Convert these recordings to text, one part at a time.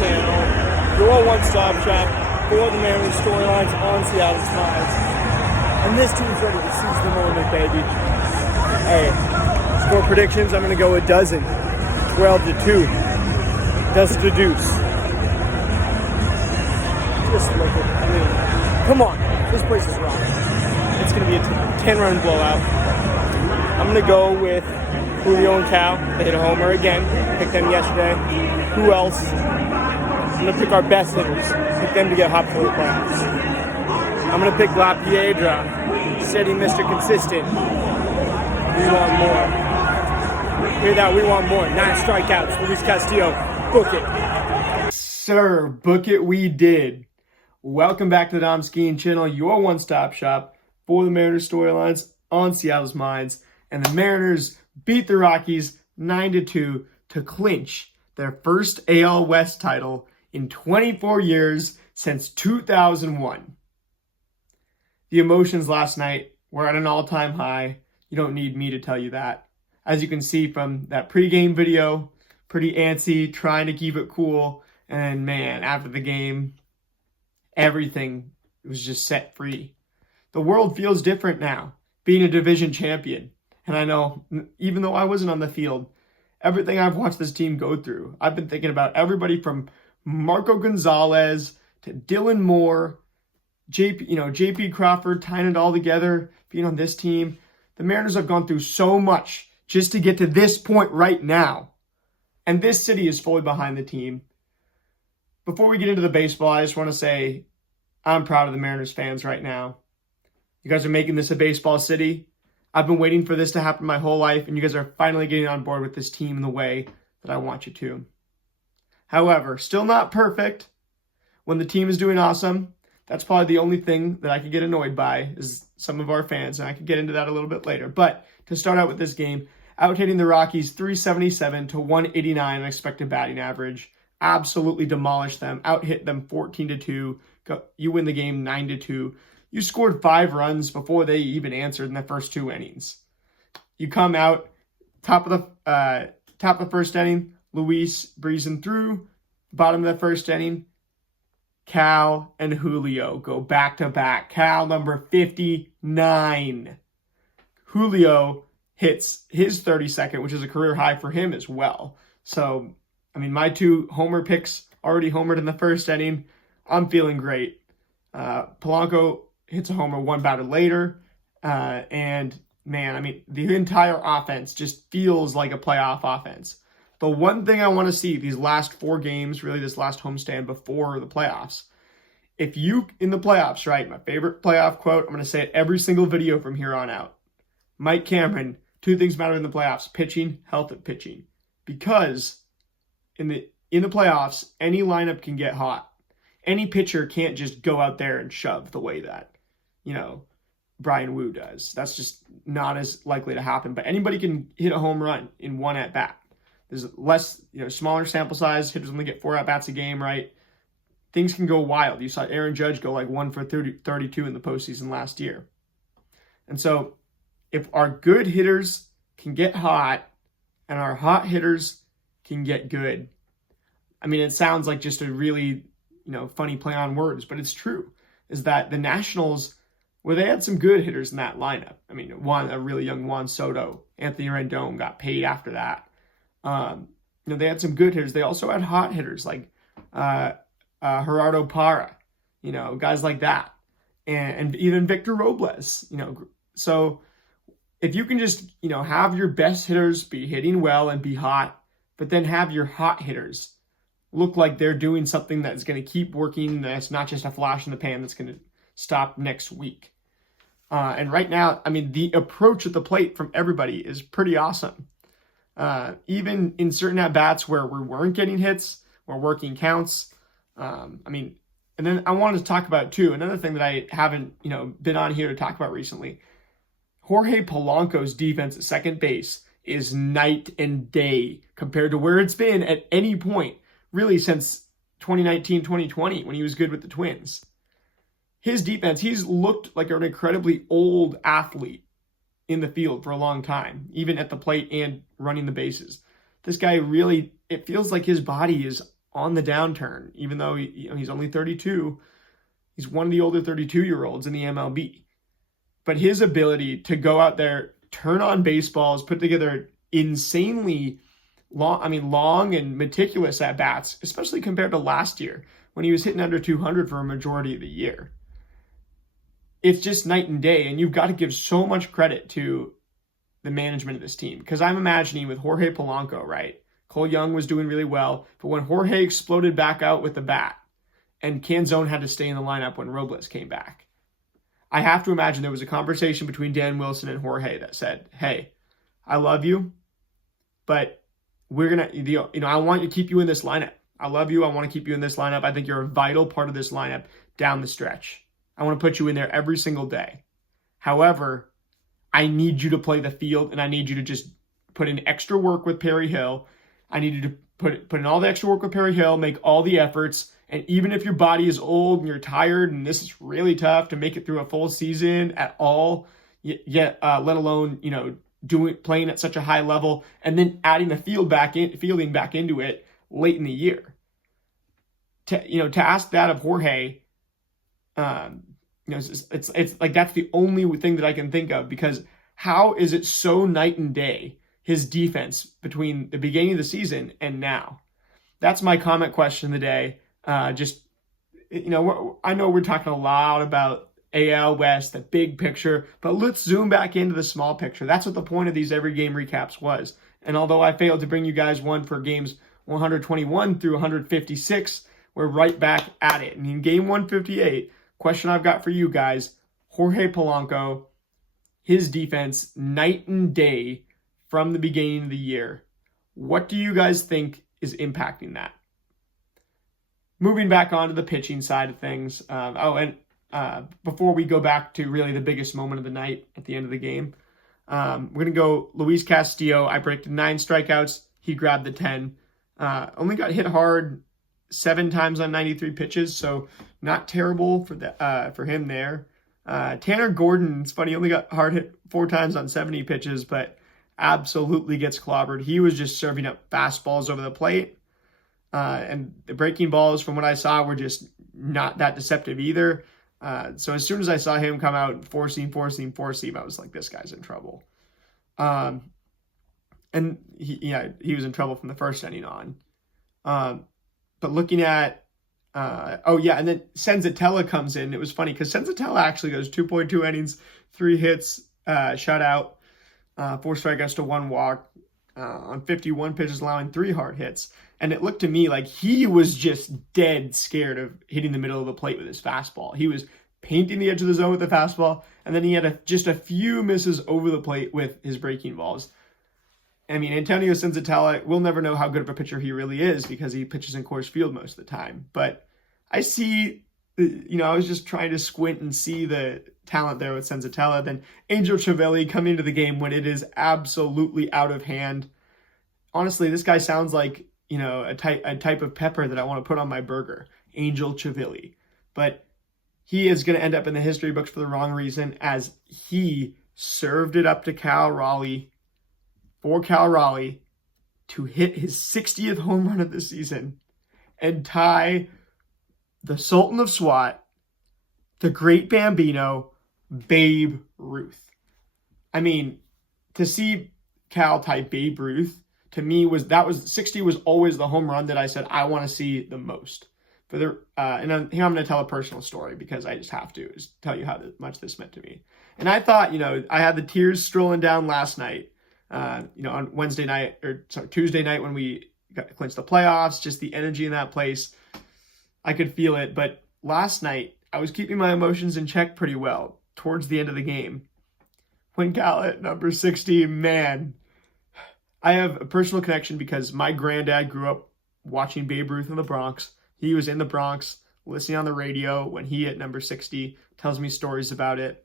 channel, your one-stop shop for the Mariners storylines on Seattle's Times. And this team's ready to seize the moment, baby. Hey, score predictions, I'm going to go a dozen. 12-2. Dozen to deuce. Just look at, come on. This place is rocking. It's going to be a 10-run blowout. I'm going to go with Julio and Cal. They hit a homer again. Picked them yesterday. Who else? I'm going to pick our best hitters. Pick them to get hot for the playoffs. I'm going to pick La Piedra. Steady Mr. Consistent. We want more. Hear that? We want more. 9 strikeouts. Luis Castillo. Book it. Sir, book it we did. Welcome back to the Dom Skiing Channel, your one-stop shop for the Mariners storylines on Seattle's Minds. And the Mariners beat the Rockies 9-2 to clinch their first AL West title in 24 years since 2001. The emotions last night were at an all-time high. You don't need me to tell you that. As you can see from that pregame video, pretty antsy, trying to keep it cool. And man, after the game, everything was just set free. The world feels different now, being a division champion. And I know, even though I wasn't on the field, everything I've watched this team go through, I've been thinking about everybody from Marco Gonzalez to Dylan Moore, JP Crawford, tying it all together, being on this team. The Mariners have gone through so much just to get to this point right now. And this city is fully behind the team. Before we get into the baseball, I just want to say I'm proud of the Mariners fans right now. You guys are making this a baseball city. I've been waiting for this to happen my whole life, and you guys are finally getting on board with this team in the way that I want you to. However, still not perfect. When the team is doing awesome, that's probably the only thing that I could get annoyed by is some of our fans, and I could get into that a little bit later. But to start out with this game, out-hitting the Rockies 377 to 189 expected batting average. Absolutely demolished them, out-hit them 14-2. You win the game 9-2. You scored 5 runs before they even answered in the first 2 innings. You come out, top of the first inning, Luis breezing through. Bottom of the first inning, Cal and Julio go back-to-back. Cal number 59. Julio hits his 32nd, which is a career high for him as well. So, I mean, my 2 homer picks already homered in the first inning. I'm feeling great. Polanco hits a homer 1 batter later. And, man, I mean, the entire offense just feels like a playoff offense. The one thing I want to see these last 4 games, really this last homestand before the playoffs, if you, in the playoffs, right, my favorite playoff quote, I'm going to say it every single video from here on out. Mike Cameron, 2 things matter in the playoffs, pitching, health, and pitching. Because in the playoffs, any lineup can get hot. Any pitcher can't just go out there and shove the way that, Brian Wu does. That's just not as likely to happen. But anybody can hit a home run in 1 at-bat. There's less, smaller sample size. Hitters only get 4 at-bats a game, right? Things can go wild. You saw Aaron Judge go like 1 for 32 in the postseason last year. And so if our good hitters can get hot and our hot hitters can get good, I mean, it sounds like just a really, funny play on words, but it's true, is that the Nationals, where they had some good hitters in that lineup. I mean, a really young Juan Soto, Anthony Rendon got paid after that. They had some good hitters. They also had hot hitters like Gerardo Parra, guys like that. And even Victor Robles, So if you can just, have your best hitters be hitting well and be hot, but then have your hot hitters look like they're doing something that's going to keep working, that's not just a flash in the pan that's going to stop next week. And right now, I mean, the approach at the plate from everybody is pretty awesome. Even in certain at-bats where we weren't getting hits, we're working counts. And then I wanted to talk about, too, another thing that I haven't, been on here to talk about recently. Jorge Polanco's defense at second base is night and day compared to where it's been at any point, really since 2019, 2020, when he was good with the Twins. His defense, he's looked like an incredibly old athlete in the field for a long time, even at the plate and running the bases. This guy really, it feels like his body is on the downturn, even though he's only 32. He's one of the older 32-year-olds in the MLB. But his ability to go out there, turn on baseballs, put together insanely long and meticulous at-bats, especially compared to last year when he was hitting under 200 for a majority of the year. It's just night and day, and you've got to give so much credit to the management of this team. Because I'm imagining with Jorge Polanco, right? Cole Young was doing really well, but when Jorge exploded back out with the bat, and Canzone had to stay in the lineup when Robles came back, I have to imagine there was a conversation between Dan Wilson and Jorge that said, hey, I love you, but we're going to, I want to keep you in this lineup. I love you. I want to keep you in this lineup. I think you're a vital part of this lineup down the stretch. I want to put you in there every single day. However, I need you to play the field, and I need you to just put in extra work with Perry Hill. I need you to put in all the extra work with Perry Hill, make all the efforts. And even if your body is old and you're tired and this is really tough to make it through a full season at all, yet let alone, playing at such a high level and then adding the fielding back into it late in the year. To ask that of Jorge, it's like that's the only thing that I can think of, because how is it so night and day, his defense between the beginning of the season and now? That's my comment question of the day. I know we're talking a lot about AL West, the big picture, but let's zoom back into the small picture. That's what the point of these every game recaps was. And although I failed to bring you guys one for games 121 through 156, we're right back at it. And in game 158, question I've got for you guys, Jorge Polanco, his defense night and day from the beginning of the year. What do you guys think is impacting that? Moving back onto the pitching side of things. Before we go back to really the biggest moment of the night at the end of the game, we're going to go Luis Castillo. I predicted 9 strikeouts. He grabbed the 10. Only got hit hard 7 times on 93 pitches, so not terrible for him there. Tanner Gordon, it's funny, only got hard hit 4 times on 70 pitches, but absolutely gets clobbered. He was just serving up fastballs over the plate. And the breaking balls, from what I saw, were just not that deceptive either. So as soon as I saw him come out forcing, I was like, this guy's in trouble. And he was in trouble from the first inning on. But looking at, and then Senzatella comes in. It was funny because Senzatella actually goes 2.2 innings, 3 hits, shutout, 4 strikeouts to 1 walk, on 51 pitches, allowing 3 hard hits. And it looked to me like he was just dead scared of hitting the middle of the plate with his fastball. He was painting the edge of the zone with the fastball, and then he had just a few misses over the plate with his breaking balls. I mean, Antonio Senzatella, we'll never know how good of a pitcher he really is because he pitches in Coors Field most of the time. But I see, I was just trying to squint and see the talent there with Senzatella. Then Angel Chiavelli coming into the game when it is absolutely out of hand. Honestly, this guy sounds like, a type of pepper that I want to put on my burger, Angel Chiavelli. But he is going to end up in the history books for the wrong reason, as he served it up to Cal Raleigh to hit his 60th home run of the season and tie the Sultan of SWAT, the great Bambino, Babe Ruth. I mean, to see Cal tie Babe Ruth, to me, 60 was always the home run that I said I want to see the most. And I'm going to tell a personal story because I just have to tell you how much this meant to me. And I thought, I had the tears strolling down last night, on Tuesday night when we clinched the playoffs, just the energy in that place. I could feel it. But last night, I was keeping my emotions in check pretty well towards the end of the game. When Cal hit number 60, man, I have a personal connection because my granddad grew up watching Babe Ruth in the Bronx. He was in the Bronx, listening on the radio when he hit number 60, tells me stories about it.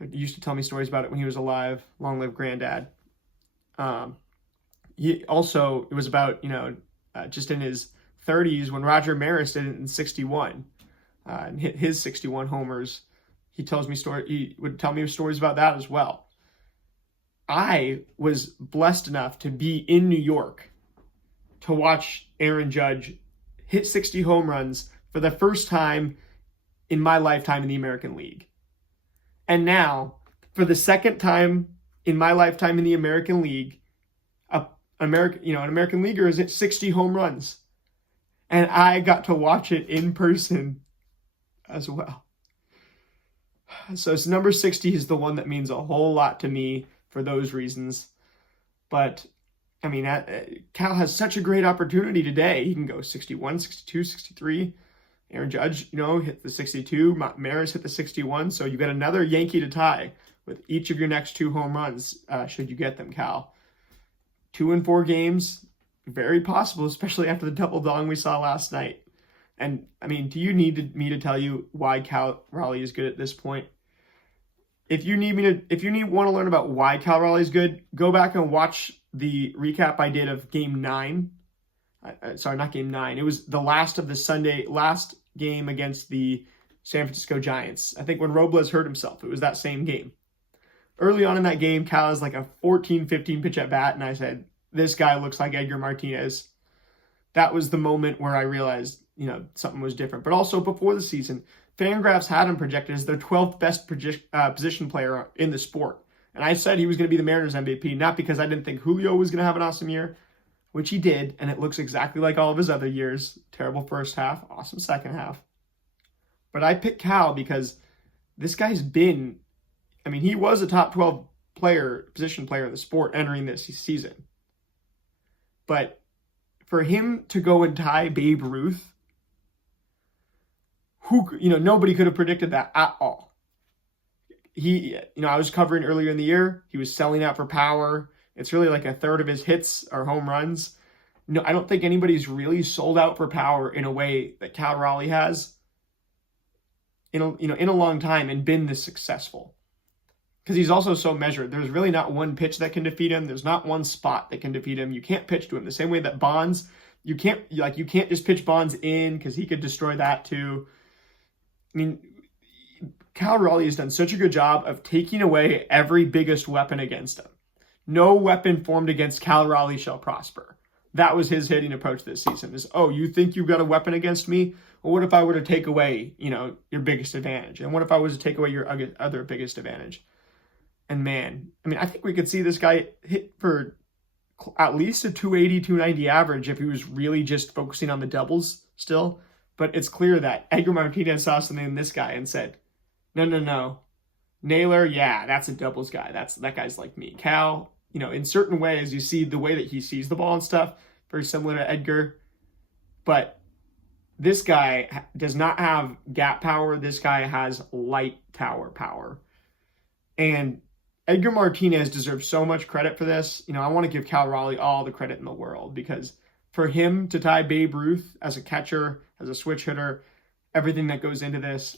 He used to tell me stories about it when he was alive. Long live granddad. It was about, just in his 30s when Roger Maris did it in 61 and hit his 61 homers. He would tell me stories about that as well. I was blessed enough to be in New York to watch Aaron Judge hit 60 home runs for the first time in my lifetime in the American League. And now, for the second time in my lifetime in the American League, an American leaguer is at 60 home runs. And I got to watch it in person as well. So it's number 60 is the one that means a whole lot to me for those reasons. But, I mean, Cal has such a great opportunity today. He can go 61, 62, 63. Aaron Judge, hit the 62. Maris hit the 61. So you got another Yankee to tie with each of your next 2 home runs, should you get them, Cal. 2 in 4 games, very possible, especially after the double dong we saw last night. And, I mean, do you need me to tell you why Cal Raleigh is good at this point? If you want to learn about why Cal Raleigh is good, go back and watch the recap I did of Game 9. Sorry, not Game 9. It was the last game against the San Francisco Giants. I think when Robles hurt himself, it was that same game. Early on in that game, Cal has like a 14-15 pitch at bat, and I said, this guy looks like Edgar Martinez. That was the moment where I realized, something was different. But also before the season, Fangraphs had him projected as their 12th best position player in the sport. And I said he was going to be the Mariners MVP, not because I didn't think Julio was going to have an awesome year, which he did, and it looks exactly like all of his other years. Terrible first half, awesome second half. But I picked Cal because this guy's been, he was a top 12 position player in the sport entering this season. But for him to go and tie Babe Ruth, nobody could have predicted that at all. I was covering earlier in the year, he was selling out for power. It's really like a third of his hits are home runs. No, I don't think anybody's really sold out for power in a way that Cal Raleigh has in a long time and been this successful. Because he's also so measured. There's really not one pitch that can defeat him. There's not one spot that can defeat him. You can't pitch to him the same way that Bonds, you can't just pitch Bonds in because he could destroy that too. Cal Raleigh has done such a good job of taking away every biggest weapon against him. No weapon formed against Cal Raleigh shall prosper. That was his hitting approach this season is, you think you've got a weapon against me? Well, what if I were to take away, your biggest advantage? And what if I was to take away your other biggest advantage? And man, I think we could see this guy hit for at least a 280, 290 average if he was really just focusing on the doubles still. But it's clear that Edgar Martinez saw something in this guy and said, no. Naylor, yeah, that's a doubles guy. That guy's like me. Cal, in certain ways, you see the way that he sees the ball and stuff, very similar to Edgar. But this guy does not have gap power. This guy has light tower power. And Edgar Martinez deserves so much credit for this. I want to give Cal Raleigh all the credit in the world because for him to tie Babe Ruth as a catcher, as a switch hitter, everything that goes into this.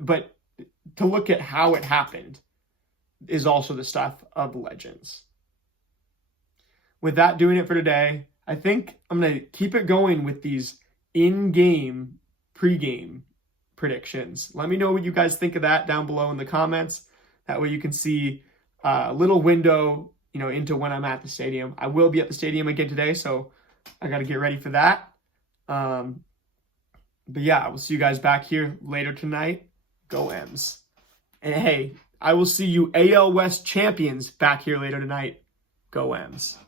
But to look at how it happened is also the stuff of legends. With that, doing it for today, I think I'm going to keep it going with these in-game, pre-game predictions. Let me know what you guys think of that down below in the comments. That way you can see a little window, into when I'm at the stadium. I will be at the stadium again today, so I got to get ready for that. But yeah, I will see you guys back here later tonight. Go M's. And hey, I will see you AL West champions back here later tonight. Go M's.